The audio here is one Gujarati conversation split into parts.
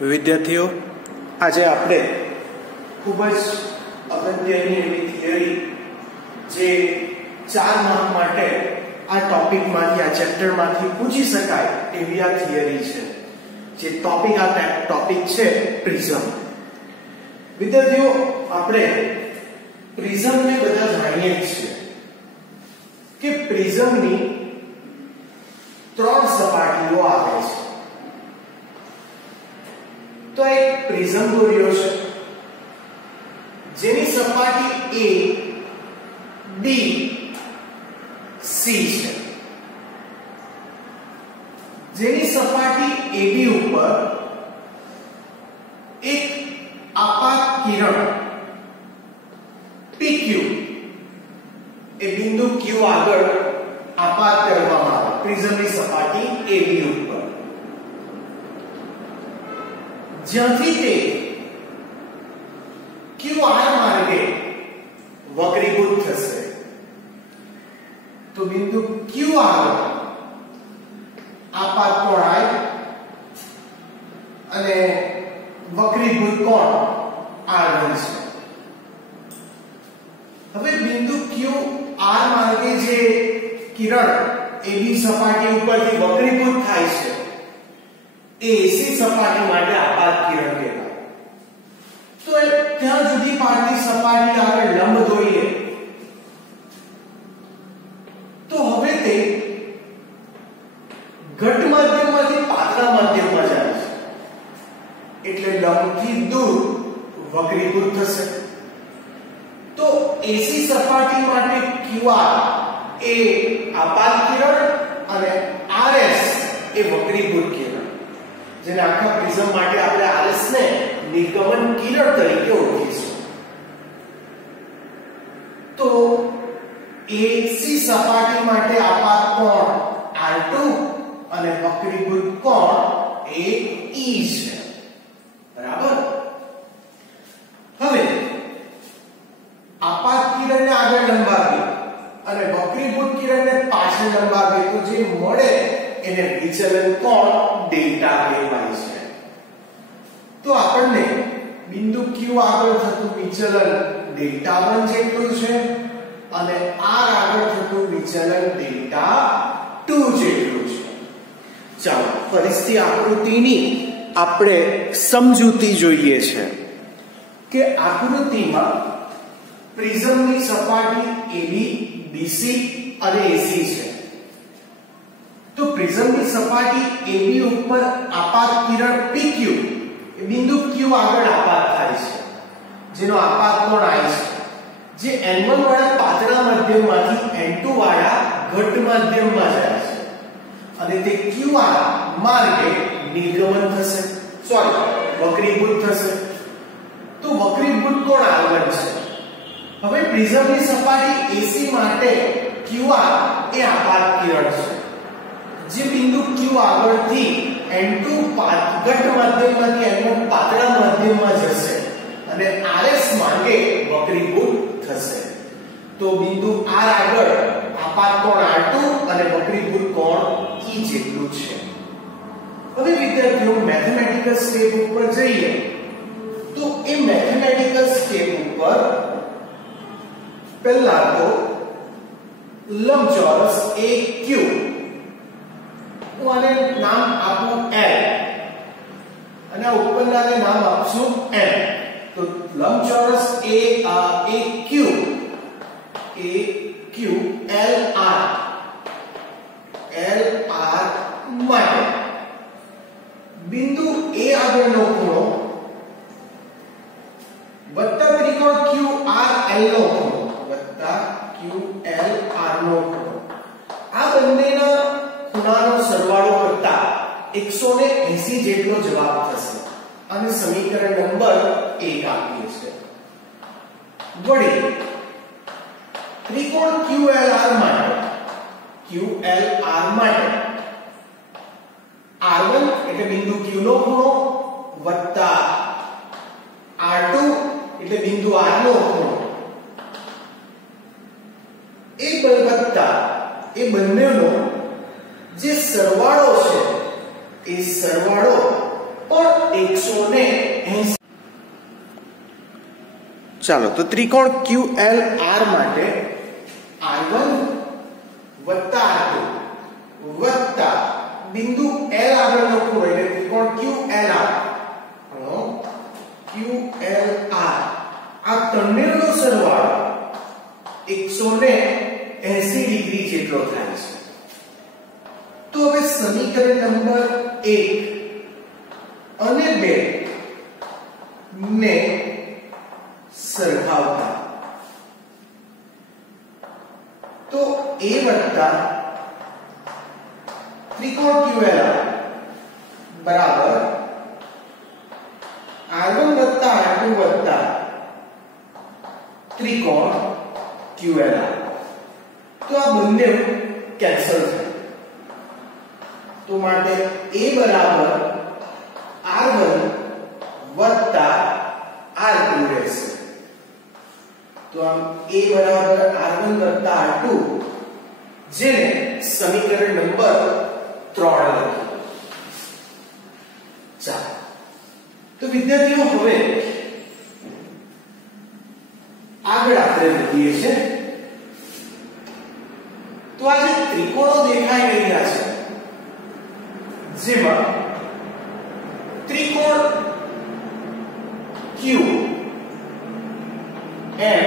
વિદ્યાર્થીઓ, આજે આપણે ખૂબ જ અગત્યની એવી થિયરી જે 4 માર્ક માટે આ ટોપિકમાંથી આ ચેપ્ટરમાંથી પૂછી શકાય એવી આ થિયરી છે. જે ટોપિક છે પ્રિઝમ. વિદ્યાર્થીઓ, આપણે પ્રિઝમને બધા જાણીએ છીએ કે પ્રિઝમની 3 સપાટીઓ આવે છે. તો એક પ્રિઝમ દોર્યો છે જેની સપાટી A, B, C છે. જેની સપાટી AB ઉપર એક આપાત કિરણ PQ એ બિંદુ Q આગળ આપાત કરવામાં આવે પ્રિઝમની સપાટી AB ઉપર, જ્યાંથી તે QR માર્ગે વક્રીભૂત થશે. તો બિંદુ Q આગળ આપાત કોણ I અને વક્રીભૂત કોણ R1 છે. હવે બિંદુ QR માર્ગે જે કિરણ AB સપાટી ઉપરથી વક્રીભૂત થાય છે એ AC સપાટી માટે આપાત કિરણ કહેવાય. તો ત્યાં સુધી પાડતી સપાટી આગળ લંબ દોરીએ તો હવે તે ઘટ માધ્યમમાંથી પાતળા માધ્યમમાં જાય છે, એટલે લંબથી દૂર વક્રીભૂત થશે. તો AC સપાટી માટે QR એ આપાત કિરણ અને RS એ વક્રીભૂત કિરણ, જેને આખા પ્રિઝમ માટે આપણે RS ને નિર્ગમન કિરણ તરીકે ઓળખીશું. તો AC સપાટી માટે આપાત કોણ R2 અને વક્રીભૂત કોણ એ E છે. બરાબર. હવે આપાત કિરણને આગળ લંબાવી અને વક્રીભૂત કિરણને પાછળ લંબાવી તો જે મળે એને વિચલન કોણ ડેલ્ટા કહેવાય છે. તો આપણને બિંદુ Q આગળ થતું વિચલન ડેલ્ટા 1 જેટલું છે અને R આગળ થતું વિચલન ડેલ્ટા 2 જેટલું છે. ચાલો ફરીથી આકૃતિની આપણે સમજૂતી જોઈએ છે કે આકૃતિમાં પ્રિઝમની સપાટી AB, BC અને AC છે. તો પ્રિઝમની સપાટી AB ઉપર આપાત કિરણ PQ એ બિંદુ Q આગળ આપાત થાય છે, જેનો આપાત કોણ I છે, જે N1 વાળા પાતળા માધ્યમમાંથી N2 વાળા ઘટ માધ્યમમાં જાય છે અને તે QR માર્ગે નિર્ગમન થશે, વક્રીભૂત થશે. તો વક્રીભૂત કોણ R1 છે. હવે પ્રિઝમની સપાટી AC માટે QR એ આપાત કિરણ છે, જે બિંદુ Q આગળથી N2 ઘટ માધ્યમમાંથી N1 પાતળા માધ્યમમાં જશે અને RS માર્ગે વક્રીભૂત થશે. તો બિંદુ R આગળ આપાત કોણ R2 અને વક્રીભૂત કોણ E જેટલું છે. હવે વિદ્યાર્થીઓ મેથેમેટિકલ સ્ટેપ ઉપર જઈએ તો એ મેથેમેટિકલ સ્ટેપ ઉપર પહેલા તો લંબચોરસ AQ, હું આને નામ આપું L અને આ ઉપરનાને નામ આપશું M. તો લંબચોરસ AQ LR માટે બિંદુ A આગળનો ખૂણો વત્તા ત્રિકોણ QRL નો ખૂણો વત્તા QLR નો ખૂણો, આ બંનેના ખૂણાનો સરવાળો કરતા 180 જેટલો જવાબ થશે અને સમીકરણ નંબર 1 આપીએ છીએ. વળી ત્રિકોણ QLR માટે R1 એટલે બિંદુ Q નો ખૂણો વત્તા R2 એટલે બિંદુ R નો ખૂણો એ બંનેનો જે સરવાળો છે એ સરવાળો પણ 180. ચાલો તો ત્રિકોણ QLR માટે R1 વત્તા R2 વત્તા બિંદુ L આગળનો ખૂણો એટલે ત્રિકોણ QLR આ ત્રણેયનો સરવાળો 180 ડિગ્રી જેટલો થાય છે. તો હવે સમીકરણ નંબર 1 અને 2 ને સરખાવતા તો A વત્તા ત્રિકોણ QLR બરાબર R1 વત્તા R2 વત્તા ત્રિકોણ QLR. તો આ બંને કેન્સલ થાય તો માટે A બરાબર R1 વત્તા R2 રહેશે. તો આમ A બરાબર R1 વત્તા R2 જેને સમીકરણ નંબર 3 લખીએ. ચાલો તો વિદ્યાર્થીઓ હવે આગળ આપણે વધીએ છીએ. તો આ જે ત્રિકોણો દેખાઈ રહ્યા છે જેમાં ત્રિકોણ Q M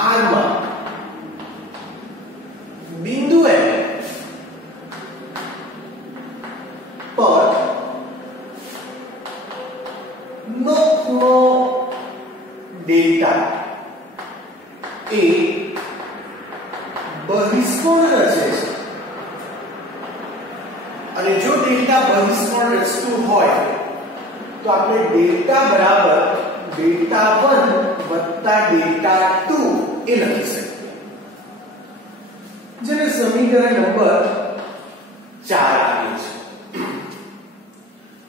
R માં બિંદુ M પર નો ખૂણો ડેલ્ટા એ બહિષ્કોણ રચે છે. અને જો ડેલ્ટા બહિષ્કોણ રચતું હોય તો આપણે ડેલ્ટા બરાબર ડેલ્ટા 1 વત્તા ડેલ્ટા 2 એ લખી શકીએ જેને સમીકરણ નંબર 4 આપીએ છીએ.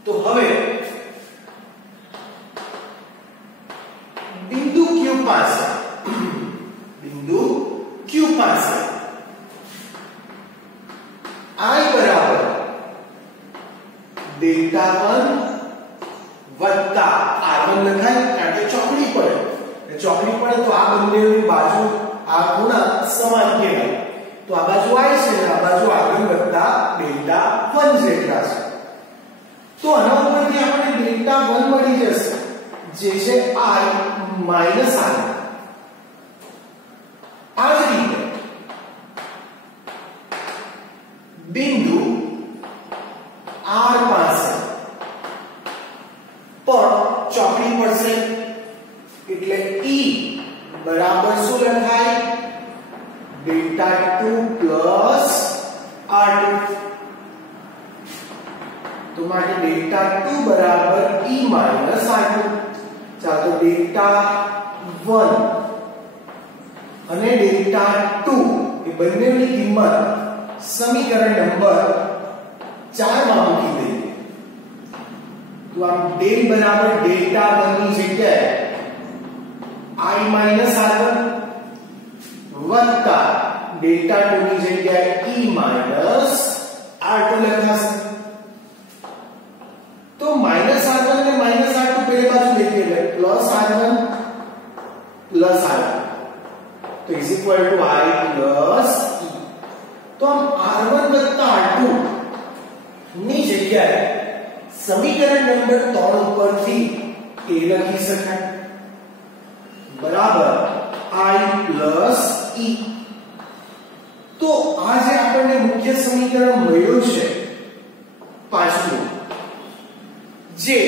તો હવે બિંદુ Q પાસે I બરાબર ડેલ્ટા 1 વત્તા R1 લખાય કારણ કે ચોકડી પડે તો આ બંનેની બાજુ આ ખૂણા સમાન કહેવાય. તો આ બાજુ I છે અને આ બાજુ R1 વત્તા ડેલ્ટા 1 જેટલા છે. તો આના ઉપરથી આપણને ડેલ્ટા 1 મળી જશે જે છે I માઈનસ R. આ જ રીતે બિંદુ R પાસે પણ ચોકડી પડશે એટલે E બરાબર શું લખાય ડેલ્ટા 2 પ્લસ R2. તો માટે ડેલ્ટા 2 બરાબર E માઈનસ R2. ચાલો તો ડેલ્ટા 1 અને ડેલ્ટા 2 એ બંનેની કિંમત સમીકરણ નંબર 4 માં મૂકી દઈએ. તો આમ ડેલ બરાબર ડેલ્ટા 1 ની જગ્યાએ I માઈનસ R1 વત્તા ડેલ્ટા 2 ની જગ્યાએ E માઈનસ R2 લખાશે. તો માઈનસ R1 અને માઈનસ R2 પેલી બાજુ લખીએ એટલે પ્લસ R1 પ્લસ R2 તો is equal to I plus E. તો આમ R1 વત્તા R2 ની જગ્યાએ સમીકરણ નંબર 3 ઉપરથી એ લખી શકાય બરાબર I પ્લસ E. તો આ જે આપણને મુખ્ય સમીકરણ મળ્યું છે પાંચમું જે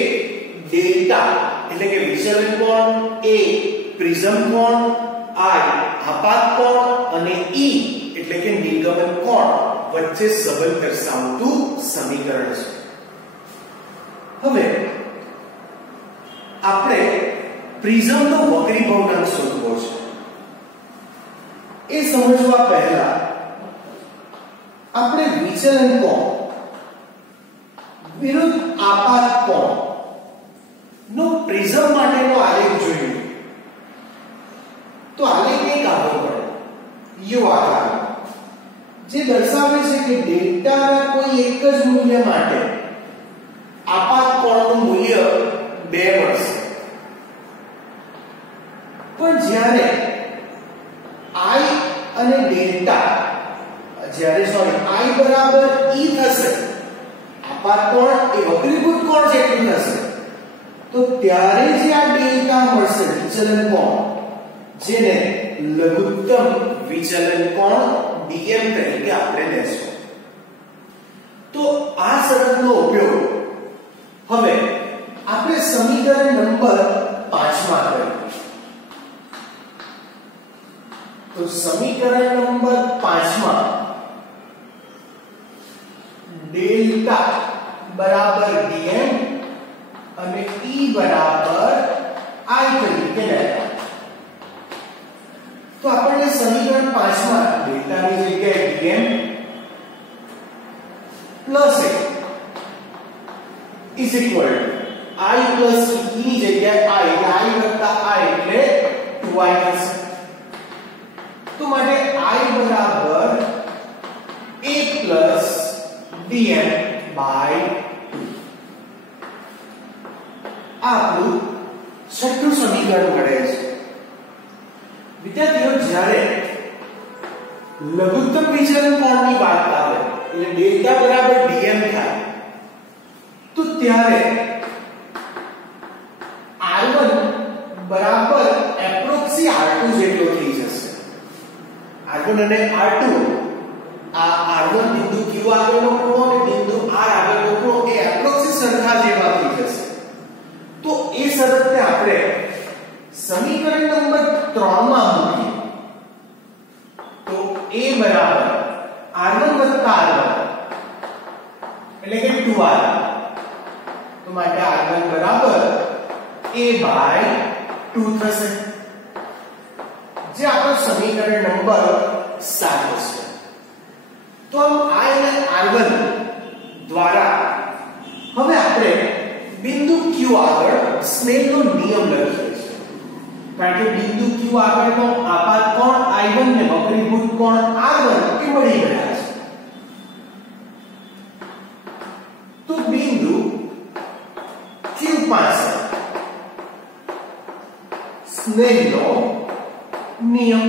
ડેલ્ટા એટલે કે વિચલન કોણ A પ્રિઝમ કોણ I આપાત કોણ અને E એટલે કે નિર્ગમન કોણ વચ્ચે સંબંધ દર્શાવતું સમીકરણ છે. હવે આપણે પ્રિઝમનો વક્રીભવનાંક શોધવો છે. એ સમજવા પહેલા આપણે વિચલન કોણ વિરુદ્ધ આપાત કોણ નો પ્રિઝમ માટેનો આલેખ જોઈએ. તો આલેખ એક આવો પડે યુ આકાર જે દર્શાવે છે કે ડેલ્ટા ના કોઈ એક જ મૂલ્ય માટે આપાત જ્યારે I અને ડેલ્ટા I બરાબર E થશે, આપાત કોણ એ વક્રીભૂત કોણ જેટલું થશે, તો ત્યારે જે આ ડેલ્ટા મળશે વિચલન કોણ, જેને લઘુત્તમ વિચલન કોણ dm તરીકે આપણે લેશું. તો આ શરતનો ઉપયોગ હવે આપણે સમીકરણ નંબર 5 માં કરીએ. તો સમીકરણ નંબર 5 માં ડેલ્ટા બરાબર dm અને E બરાબર I તરીકે લેતા. તો આપણને સમીકરણ 5 માં ડેલ્ટા ની જગ્યાએ dm plus is equal to I plus E ની જગ્યાએ I વત્તા I એટલે 2I થશે. તો માટે I બરાબર a plus dm by 2. આ આપણું છઠ્ઠું સમીકરણ મળે છે. વિદ્યાર્થીઓ, જ્યારે લઘુત્તમ વિચલન કોણની વાત આવે એટલે ડેલ્ટા બરાબર dm થાય, તો ત્યારે r1 બરાબર એપ્રોક્સી r2 જેટલો થઈ જશે. r1 અને r2 આ r1 બિંદુ q આગળનો ખૂણો અને બિંદુ r આગળનો ખૂણો એ એપ્રોક્સી સરખા જેવા થઈ જશે. તો એ શરતને આપણે સમીકરણ નંબર 3 માં મૂકીએ તો a બરાબર r1 વત્તા r1 એટલે કે 2r. તો માટે r1 બરાબર a by 2 થશે, જે આપણો સમીકરણ નંબર 7 છે. તો આમ I અને r1 દ્વારા હવે આપણે બિંદુ q આગળ સ્નેલનો નિયમ લખીએ છીએ. કારણ કે બિંદુ q આગળનો આપાત કોણ I1 ને વક્રીભૂત કોણ r1 એ મળી ગયા છે. તો બિંદુ q પાસે સ્નેલનો નિયમ,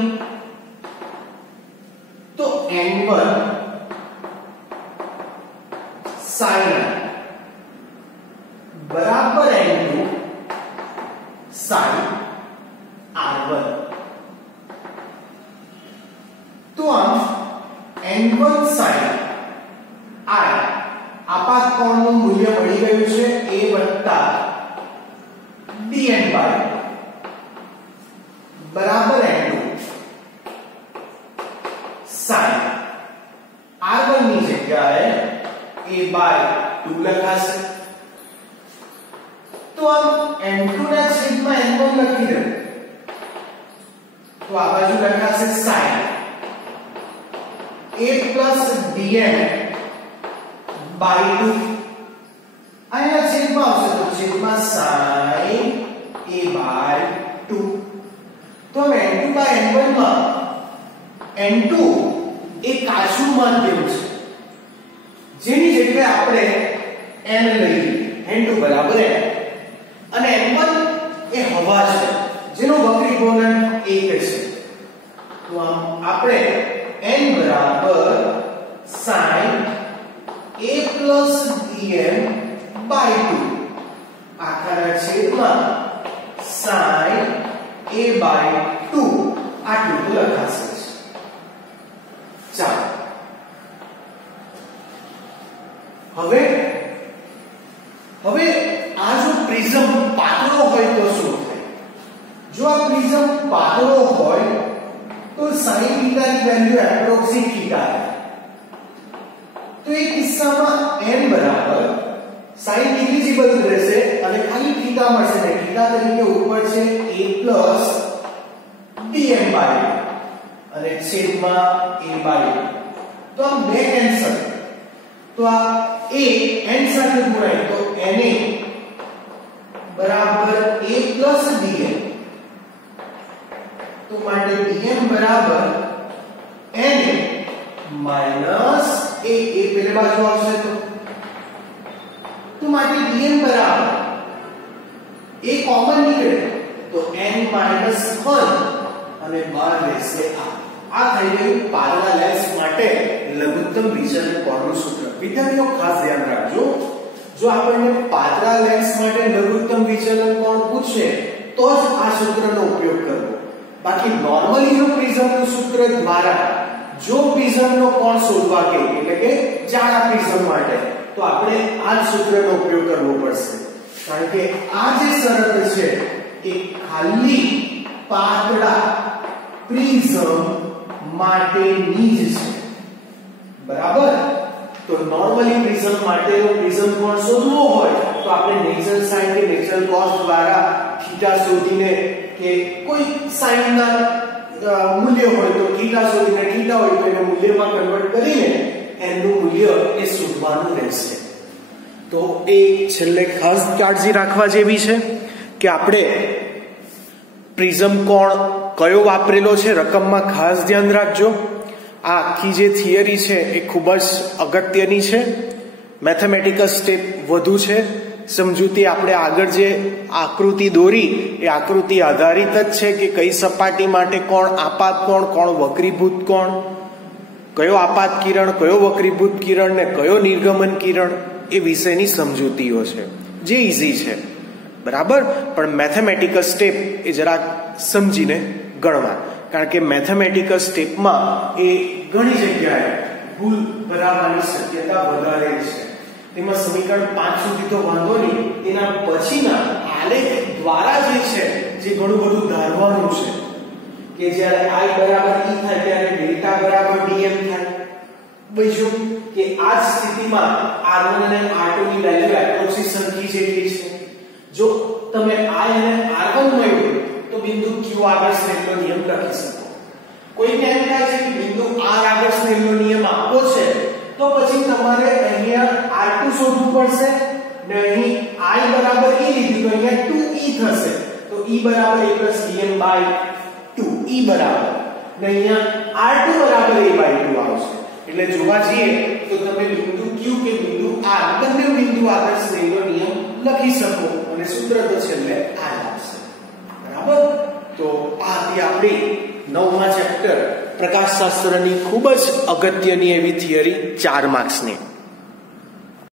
તો n1 sin બરાબર n2 sin r1. તો આમ n1 sin r આપાત કોણનું મૂલ્ય મળી ગયું છે a વત્તા dn બાય બરાબર n2 sin r1 ની જગ્યાએ a બાય 2 લખાશે. તો આમ n2 ના છેદમાં n1 લખી દે તો આ બાજુ લખાશે sin a plus dn by 2. અહીંયા છેદમાં આવશે તો છેદમાં sin a by 2. તો હવે n2 by n1 માં n2 એ કાચું માધ્યમ છે, જેની જગ્યાએ આપણે n લઈએ, n2 બરાબર n, અને n1 એ હવા છે જેનો વક્રી ગુણન 1 છે. તો આમ આપણે n બરાબર sin a plus dm by 2 આખાના છેદમાં sin a by 2 આટલું લખાશે. ચાલો હવે આ જો પ્રિઝમ પાતળો હોય તો શું થાય? જો આ પ્રિઝમ પાતળો હોય તો sin θ ની વેલ્યુ એપ્રોક્સી θ થાય. તો એ કિસ્સામાં n બરાબર sin ઇન્વિઝિબલ રહેશે અને ખાલી θ મળશે ને θ તરીકે ઉપર છે a plus dm by અને છેદમાં a by 2. તો આ બે કેન્સલ, તો આ a n સાથે ગુણાય તો na બરાબર a plus dm. તો માટે dm બરાબર na minus a પેલે બાજુ આવશે તો માટે dm બરાબર a કોમન નીકળે તો n minus 1 અને બહાર રહેશે આ થઈ ગયું પાતળા લેન્સ માટે લઘુત્તમ વિચલન કોણનું સૂત્ર. વિદ્યાર્થીઓ ખાસ ધ્યાન રાખજો, જો આપણને પાતળા લેન્સ માટે લઘુત્તમ વિચલન કોણ પૂછે તો જ આ સૂત્રનો ઉપયોગ કરવો. બાકી નોર્મલી જો પ્રિઝમનું સૂત્ર દ્વારા જો પ્રિઝમનો કોણ શોધવા કે એટલે કે જાડા પ્રિઝમ માટે તો આપણે આ સૂત્રનો ઉપયોગ કરવો પડશે. કારણ કે આ જે શરત છે એ ખાલી પાતળા પ્રિઝમ માટેની જ છે. બરાબર? તો નોર્મલી પ્રિઝમ માટેનો પ્રિઝમ કોણ શોધવો હોય તો આપણે નેચરલ સાઇન કે નેચરલ કોસ દ્વારા થીટા શોધીને કે કોઈ સાઇનના મૂલ્ય હોય તો થીટા શોધીને થીટા હોય તો એને મૂલ્યમાં કન્વર્ટ કરીને એનું મૂલ્ય એ શોધવાનું રહેશે. તો એ છેલ્લે ખાસ કાળજી રાખવા જેવી છે કે આપણે પ્રિઝમ કોણ કયો વાપરેલો છે રકમમાં ખાસ ધ્યાન રાખજો. આ આખી જે થિયરી છે એ ખૂબ જ અગત્યની છે. મેથેમેટિકલ સ્ટેપ વધુ છે. સમજૂતી આપણે આગળ જે આકૃતિ દોરી એ આકૃતિ આધારિત જ છે કે કઈ સપાટી માટે કોણ આપાત કોણ, કોણ વક્રીભૂત કોણ, કયો આપાત કિરણ, કયો વક્રીભૂત કિરણ ને કયો નિર્ગમન કિરણ, એ વિષયની સમજૂતીઓ છે જે ઈઝી છે. બરાબર? પણ મેથેમેટિકલ સ્ટેપ એ જરાક સમજીને ગણવા, કારણ કે મેથેમેટિકલ સ્ટેપમાં એ ઘણી જગ્યાએ ભૂલ ભરાવાની શક્યતા વધારે છે. તેમાં સમીકરણ 5 સુધી તો વાંધો નહીં, એના પછીના આલેખ દ્વારા જે છે જે ઘણું બધું ધારવાનું છે કે જ્યારે i બરાબર e થાય ત્યારે ડેલ્ટા બરાબર dm થાય. બીજું કે આ સ્થિતિમાં r1 અને r2 ની વેલ્યુ એપ્રોક્સી સરખી જેટલી છે. જો તમે i અને r1 મળ્યું તો બિંદુ q આગળ સ્નેલનો નિયમ લખી શકો. કોઈને એમ થાય છે કે બિંદુ r આગળ સ્નેલનો નિયમ આપવો છે તો પછી તમારે અહીંયા r2 શોધવું પડશે ને અહીં i બરાબર e લીધી તો અહીંયા 2e થશે. તો e બરાબર a dm/2 e બરાબર ને અહીંયા r2 બરાબર a/2 આવશે. એટલે જોવા જઈએ તો તમે બિંદુ q કે બિંદુ r બંને બિંદુ આગળ સ્નેલનો નિયમ લખી શકો અને સૂત્ર તો છેલ્લે આ આવશે. બરાબર? તો આ હતી આપણી 9મા ચેપ્ટર પ્રકાશશાસ્ત્રની ખૂબ જ અગત્યની એવી થિયરી 4 માર્ક્સની.